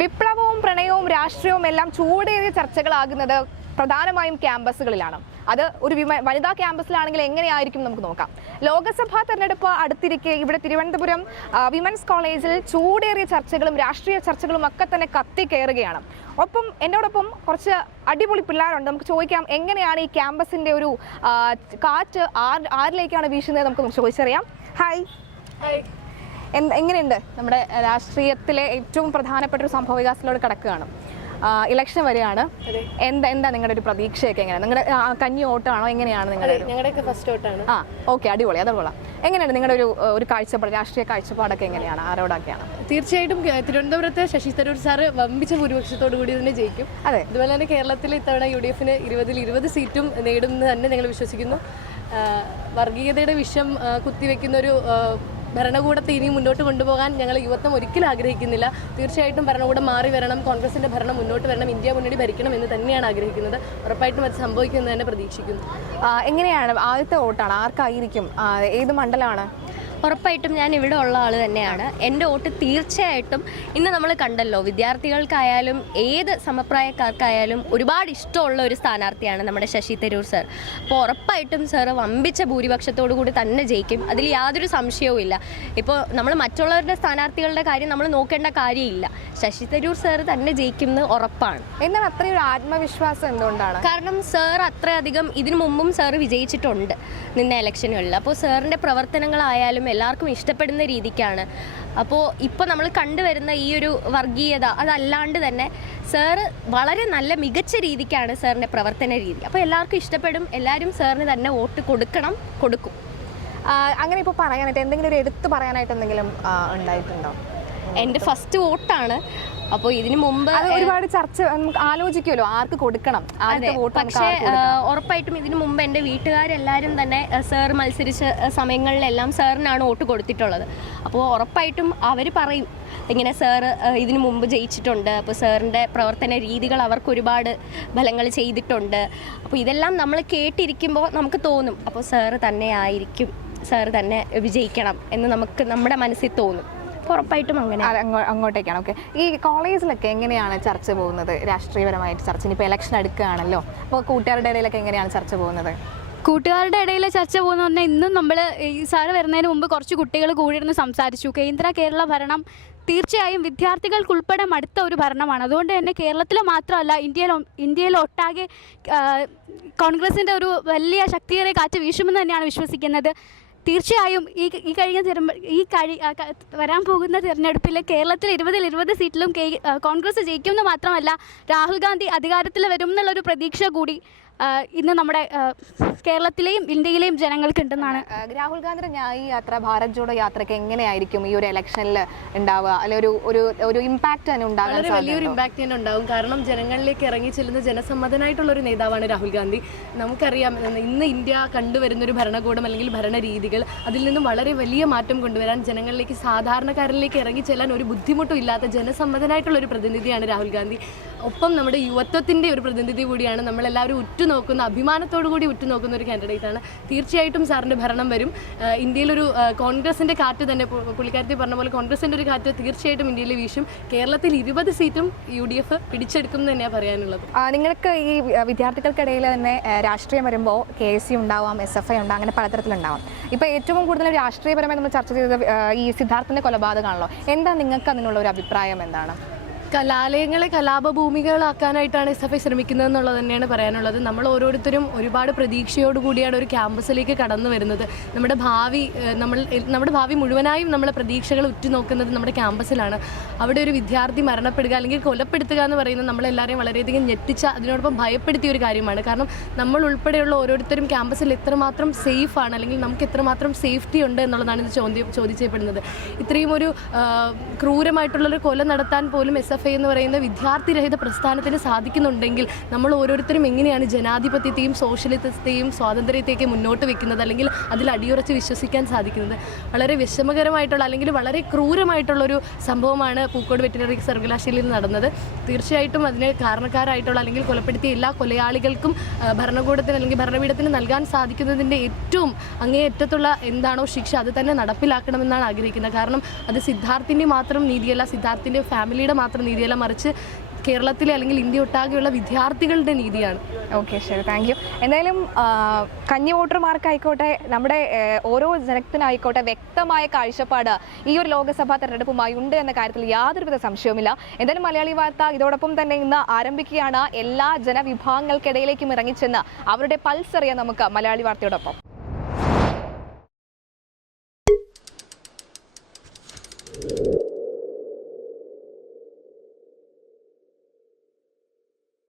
വിപ്ലവവും പ്രണയവും രാഷ്ട്രീയവും എല്ലാം ചൂടേറിയ ചർച്ചകളാകുന്നത് പ്രധാനമായും ക്യാമ്പസുകളിലാണ്. അത് ഒരു വനിതാ ക്യാമ്പസിലാണെങ്കിൽ എങ്ങനെയായിരിക്കും നമുക്ക് നോക്കാം. ലോക്സഭാ തെരഞ്ഞെടുപ്പ് അടുത്തിരിക്കെ ഇവിടെ തിരുവനന്തപുരം വിമൻസ് കോളേജിൽ ചൂടേറിയ ചർച്ചകളും രാഷ്ട്രീയ ചർച്ചകളും ഒക്കെ തന്നെ കത്തിക്കയറുകയാണ്. ഒപ്പം എന്നോടൊപ്പം കുറച്ച് അടിപൊളി പിള്ളേരുണ്ട്. നമുക്ക് ചോദിക്കാം എങ്ങനെയാണ് ഈ ക്യാമ്പസിന്റെ ഒരു കാറ്റ് ആരിലേക്കാണ് വീശുന്നത് നമുക്ക് ചോദിച്ചറിയാം. ഹായ്, എങ്ങനെയുണ്ട്? നമ്മുടെ രാഷ്ട്രീയത്തിലെ ഏറ്റവും പ്രധാനപ്പെട്ട ഒരു സംഭവ വികാസത്തിലൂടെ കിടക്കുകയാണ്. ഇലക്ഷൻ വരികയാണ്. എന്താ നിങ്ങളുടെ ഒരു പ്രതീക്ഷയൊക്കെ എങ്ങനെയാണ്? നിങ്ങളുടെ കഞ്ഞി ഓട്ടമാണോ? എങ്ങനെയാണ് ഞങ്ങളുടെയൊക്കെ ഫസ്റ്റ് ഓട്ടാണ്. ഓക്കെ, അടിപൊളി. അതോളാം. എങ്ങനെയാണ് നിങ്ങളുടെ ഒരു കാഴ്ചപ്പാട്, രാഷ്ട്രീയ കാഴ്ചപ്പാടൊക്കെ എങ്ങനെയാണ്? ആരോടൊക്കെയാണ്? തീർച്ചയായിട്ടും തിരുവനന്തപുരത്ത് ശശി തരൂർ സാറ് വമ്പിച്ച ഭൂരിപക്ഷത്തോടു കൂടി തന്നെ ജയിക്കും. അതെ, അതുപോലെ തന്നെ കേരളത്തിൽ ഇത്തവണ UDF-ന് 20 സീറ്റും നേടുമെന്ന് തന്നെ ഞങ്ങൾ വിശ്വസിക്കുന്നു. വർഗീയതയുടെ വിഷം കുത്തിവെക്കുന്ന ഒരു ഭരണകൂടത്തെ ഇനി മുന്നോട്ട് കൊണ്ടുപോകാൻ ഞങ്ങൾ യുവത്വം ഒരിക്കലും ആഗ്രഹിക്കുന്നില്ല. തീർച്ചയായിട്ടും ഭരണകൂടം മാറി വരണം, കോൺഗ്രസിന്റെ ഭരണം മുന്നോട്ട് വരണം, ഇന്ത്യ മുന്നണി ഭരിക്കണം എന്ന് തന്നെയാണ് ആഗ്രഹിക്കുന്നത്. ഉറപ്പായിട്ടും അത് സംഭവിക്കുമെന്ന് തന്നെ പ്രതീക്ഷിക്കുന്നു. എങ്ങനെയാണ് ആദ്യത്തെ വോട്ടാണ്? ആർക്കായിരിക്കും? ഏത് മണ്ഡലമാണ്? ഉറപ്പായിട്ടും ഞാൻ ഇവിടെ ഉള്ള ആൾ തന്നെയാണ്. എൻ്റെ വോട്ട് തീർച്ചയായിട്ടും ഇന്ന് നമ്മൾ കണ്ടല്ലോ, വിദ്യാർത്ഥികൾക്കായാലും ഏത് സമപ്രായക്കാർക്കായാലും ഒരുപാട് ഇഷ്ടമുള്ള ഒരു സ്ഥാനാർത്ഥിയാണ് നമ്മുടെ ശശി തരൂർ സർ. അപ്പോൾ ഉറപ്പായിട്ടും സർ വമ്പിച്ച ഭൂരിപക്ഷത്തോടു കൂടി തന്നെ ജയിക്കും, അതിൽ യാതൊരു സംശയവും ഇല്ല. ഇപ്പോൾ നമ്മൾ മറ്റുള്ളവരുടെ സ്ഥാനാർത്ഥികളുടെ കാര്യം നമ്മൾ നോക്കേണ്ട കാര്യമില്ല, ശശി തരൂർ സർ തന്നെ ജയിക്കുമെന്ന് ഉറപ്പാണ്. എന്നാൽ അത്രയൊരു ആത്മവിശ്വാസം എന്തുകൊണ്ടാണ്? കാരണം സർ അത്രയധികം ഇതിനു മുമ്പും സർ വിജയിച്ചിട്ടുണ്ട് നിന്ന ഇലക്ഷനുകളിൽ. അപ്പോൾ സാറിൻ്റെ പ്രവർത്തനങ്ങളായാലും എല്ലാവർക്കും ഇഷ്ടപ്പെടുന്ന രീതിക്കാണ്. അപ്പോൾ ഇപ്പോൾ നമ്മൾ കണ്ടുവരുന്ന ഈ ഒരു വർഗീയത അതല്ലാണ്ട് തന്നെ സാറ് വളരെ നല്ല മികച്ച രീതിക്കാണ് സാറിൻ്റെ പ്രവർത്തന രീതി. അപ്പോൾ എല്ലാവർക്കും ഇഷ്ടപ്പെടും, എല്ലാവരും സാറിന് തന്നെ വോട്ട് കൊടുക്കും. അങ്ങനെ ഇപ്പോൾ പറയാനായിട്ട് എന്തെങ്കിലും ഒരു എടുത്തു പറയാനായിട്ട് എന്തെങ്കിലും ഉണ്ടായിട്ടുണ്ടോ? എൻ്റെ ഫസ്റ്റ് വോട്ടാണ്. അപ്പോൾ ഇതിനു മുമ്പ് ഒരുപാട് ചർച്ച ആലോചിക്കുമല്ലോ ആർക്ക് കൊടുക്കണം. പക്ഷേ ഉറപ്പായിട്ടും ഇതിനു മുമ്പ് എൻ്റെ വീട്ടുകാരെല്ലാവരും തന്നെ സാർ മത്സരിച്ച സമയങ്ങളിലെല്ലാം സാറിനാണ് വോട്ട് കൊടുത്തിട്ടുള്ളത്. അപ്പോൾ ഉറപ്പായിട്ടും അവർ പറയും ഇങ്ങനെ സാറ് ഇതിനു മുമ്പ് ജയിച്ചിട്ടുണ്ട്, അപ്പോൾ സാറിൻ്റെ പ്രവർത്തന രീതികൾ അവർക്ക് ഒരുപാട് ഫലങ്ങൾ ചെയ്തിട്ടുണ്ട്. അപ്പോൾ ഇതെല്ലാം നമ്മൾ കേട്ടിരിക്കുമ്പോൾ നമുക്ക് തോന്നും അപ്പോൾ സാറ് തന്നെ ആയിരിക്കും, സാറ് തന്നെ വിജയിക്കണം എന്ന് നമുക്ക് നമ്മുടെ മനസ്സിൽ തോന്നും. ഉറപ്പായിട്ടും അങ്ങനെ അങ്ങോട്ടേക്കാണ്. ഓക്കെ, ഈ കോളേജിലൊക്കെ എങ്ങനെയാണ് ചർച്ച പോകുന്നത് രാഷ്ട്രീയപരമായിട്ട്? ചർച്ച ഇനിയിപ്പോൾ ഇലക്ഷൻ അടുക്കുകയാണല്ലോ, അപ്പോൾ കൂട്ടുകാരുടെ ഇടയിലൊക്കെ എങ്ങനെയാണ് ചർച്ച പോകുന്നത്? കൂട്ടുകാരുടെ ഇടയിൽ ചർച്ച പോകുന്ന പറഞ്ഞാൽ ഇന്നും നമ്മൾ ഈ സാറ് വരുന്നതിന് മുമ്പ് കുറച്ച് കുട്ടികൾ കൂടിയിരുന്ന് സംസാരിച്ചു. കേരള ഭരണം തീർച്ചയായും വിദ്യാർത്ഥികൾക്കുൾപ്പെടെ മടുത്ത ഒരു ഭരണമാണ്. അതുകൊണ്ട് തന്നെ കേരളത്തിൽ മാത്രമല്ല ഇന്ത്യയിലൊട്ടാകെ കോൺഗ്രസിൻ്റെ ഒരു വലിയ ശക്തിയേറിയ കാറ്റ് വീശുമെന്ന് തന്നെയാണ് വിശ്വസിക്കുന്നത്. തീർച്ചയായും വരാൻ പോകുന്ന തിരഞ്ഞെടുപ്പിൽ കേരളത്തിൽ 20 സീറ്റിലും കോൺഗ്രസ് ജയിക്കുമെന്ന് മാത്രമല്ല രാഹുൽ ഗാന്ധി അധികാരത്തിൽ വരും എന്നുള്ളൊരു പ്രതീക്ഷ കൂടി ഇന്ന് നമ്മുടെ കേരളത്തിലെയും ഇന്ത്യയിലെയും ജനങ്ങൾക്കുണ്ടെന്നാണ്. രാഹുൽ ഗാന്ധിയുടെ ന്യായ് യാത്ര, ഭാരത് ജോഡോ യാത്രയ്ക്ക് എങ്ങനെയായിരിക്കും ഈ ഒരു ഇലക്ഷനിൽ ഉണ്ടാവുക? അല്ലെങ്കിൽ ഒരു ഇമ്പാക്റ്റ് തന്നെ ഉണ്ടാകാൻ? വളരെ വലിയൊരു ഇമ്പാക്റ്റ് തന്നെ ഉണ്ടാകും. കാരണം ജനങ്ങളിലേക്ക് ഇറങ്ങി ചെല്ലുന്ന ജനസമ്മതനായിട്ടുള്ള ഒരു നേതാവാണ് രാഹുൽ ഗാന്ധി. നമുക്കറിയാം ഇന്ന് ഇന്ത്യ കണ്ടുവരുന്നൊരു ഭരണകൂടം അല്ലെങ്കിൽ ഭരണരീതികൾ, അതിൽ നിന്നും വളരെ വലിയ മാറ്റം കൊണ്ടുവരാൻ ജനങ്ങളിലേക്ക്, സാധാരണക്കാരിലേക്ക് ഇറങ്ങി ചെല്ലാൻ ഒരു ബുദ്ധിമുട്ടും ഇല്ലാത്ത ജനസമ്മതനായിട്ടുള്ള ഒരു പ്രതിനിധിയാണ് രാഹുൽ ഗാന്ധി. ഒപ്പം നമ്മുടെ യുവത്വത്തിൻ്റെ ഒരു പ്രതിനിധി കൂടിയാണ്. നമ്മളെല്ലാവരും ഉറ്റുനോക്കുന്ന, അഭിമാനത്തോടു കൂടി ഉറ്റുനോക്കുന്ന ഒരു കാൻഡിഡേറ്റാണ്. തീർച്ചയായിട്ടും സാറിൻ്റെ ഭരണം വരും. ഇന്ത്യയിലൊരു കോൺഗ്രസിൻ്റെ കാറ്റ് തന്നെ, പുള്ളിക്കാരത്തി പറഞ്ഞ പോലെ കോൺഗ്രസിൻ്റെ ഒരു കാറ്റ് തീർച്ചയായിട്ടും ഇന്ത്യയിൽ വീശും. കേരളത്തിൽ 20 സീറ്റും UDF പിടിച്ചെടുക്കും എന്ന് തന്നെയാണ് പറയാനുള്ളത്. നിങ്ങൾക്ക് ഈ വിദ്യാർത്ഥികൾക്കിടയിൽ തന്നെ രാഷ്ട്രീയം വരുമ്പോൾ KSU ഉണ്ടാവാം, SFI ഉണ്ടാവും, അങ്ങനെ പലതരത്തിലുണ്ടാവാം. ഇപ്പോൾ ഏറ്റവും കൂടുതൽ രാഷ്ട്രീയപരമായി നമ്മൾ ചർച്ച ചെയ്തത് ഈ സിദ്ധാർത്ഥിൻ്റെ കൊലപാതകമാണല്ലോ. എന്താ നിങ്ങൾക്ക് അതിനുള്ള ഒരു അഭിപ്രായം എന്താണ്? കലാലയങ്ങളെ കലാപഭൂമികളാക്കാനായിട്ടാണ് SFI ശ്രമിക്കുന്നത് എന്നുള്ളത് തന്നെയാണ് പറയാനുള്ളത്. നമ്മൾ ഓരോരുത്തരും ഒരുപാട് പ്രതീക്ഷയോടുകൂടിയാണ് ഒരു ക്യാമ്പസിലേക്ക് കടന്നു വരുന്നത്. നമ്മുടെ ഭാവി മുഴുവനായും നമ്മളെ പ്രതീക്ഷകൾ ഉറ്റുനോക്കുന്നത് നമ്മുടെ ക്യാമ്പസിലാണ്. അവിടെ ഒരു വിദ്യാർത്ഥി മരണപ്പെടുക അല്ലെങ്കിൽ കൊലപ്പെടുത്തുക എന്ന് പറയുന്നത് നമ്മളെല്ലാവരെയും വളരെയധികം ഞെട്ടിച്ച, അതിനോടൊപ്പം ഭയപ്പെടുത്തിയ ഒരു കാര്യമാണ്. കാരണം നമ്മൾ ഉൾപ്പെടെയുള്ള ഓരോരുത്തരും ക്യാമ്പസിൽ എത്രമാത്രം സേഫാണ് അല്ലെങ്കിൽ നമുക്ക് എത്രമാത്രം സേഫ്റ്റി ഉണ്ട് എന്നുള്ളതാണ് ഇത് ചോദിച്ചപ്പെടുന്നത്. ഇത്രയും ഒരു ക്രൂരമായിട്ടുള്ളൊരു കൊല നടത്താൻ പോലും SFI എന്ന് പറയുന്ന വിദ്യാർത്ഥിരഹിത പ്രസ്ഥാനത്തിന് സാധിക്കുന്നുണ്ടെങ്കിൽ നമ്മൾ ഓരോരുത്തരും എങ്ങനെയാണ് ജനാധിപത്യത്തെയും സോഷ്യലിസത്തെയും സ്വാതന്ത്ര്യത്തെയൊക്കെ മുന്നോട്ട് വെക്കുന്നത് അല്ലെങ്കിൽ അതിൽ അടിയുറച്ച് വിശ്വസിക്കാൻ സാധിക്കുന്നത്? വളരെ വിഷമകരമായിട്ടുള്ള അല്ലെങ്കിൽ വളരെ ക്രൂരമായിട്ടുള്ളൊരു സംഭവമാണ് പൂക്കോട് വെറ്റിനറി സർവകലാശാലയിൽ നടന്നത്. തീർച്ചയായിട്ടും അതിന് കാരണക്കാരായിട്ടുള്ള അല്ലെങ്കിൽ കൊലപ്പെടുത്തിയ എല്ലാ കൊലയാളികൾക്കും ഭരണകൂടത്തിന് അല്ലെങ്കിൽ ഭരണപീഠത്തിന് നൽകാൻ സാധിക്കുന്നതിൻ്റെ ഏറ്റവും അങ്ങേയറ്റത്തുള്ള എന്താണോ ശിക്ഷ അത് തന്നെ നടപ്പിലാക്കണമെന്നാണ് ആഗ്രഹിക്കുന്നത്. കാരണം അത് സിദ്ധാർത്ഥിൻ്റെ മാത്രം നീതിയല്ല, സിദ്ധാർത്ഥിൻ്റെ ഫാമിലിയുടെ മാത്രം നീതിയല്ല, മറിച്ച് കേരളത്തിലെ അല്ലെങ്കിൽ ഇന്ത്യ ഒട്ടാകെയുള്ള വിദ്യാർത്ഥികളുടെ നീതിയാണ്. ഓക്കെ, ശരി, താങ്ക് യു. എന്തായാലും കന്നി വോട്ടർമാർക്കായിക്കോട്ടെ, നമ്മുടെ ഓരോ ജനത്തിനായിക്കോട്ടെ വ്യക്തമായ കാഴ്ചപ്പാട് ഈ ഒരു ലോക്സഭാ തെരഞ്ഞെടുപ്പുമായി ഉണ്ട് എന്ന കാര്യത്തിൽ യാതൊരുവിധ സംശയവുമില്ല. എന്തായാലും മലയാളി വാർത്ത ഇതോടൊപ്പം തന്നെ ഇന്ന് ആരംഭിക്കുകയാണ്. എല്ലാ ജനവിഭാഗങ്ങൾക്കിടയിലേക്കും ഇറങ്ങിച്ചെന്ന് അവരുടെ പൾസ് അറിയാൻ നമുക്ക് മലയാളി വാർത്തയോടൊപ്പം.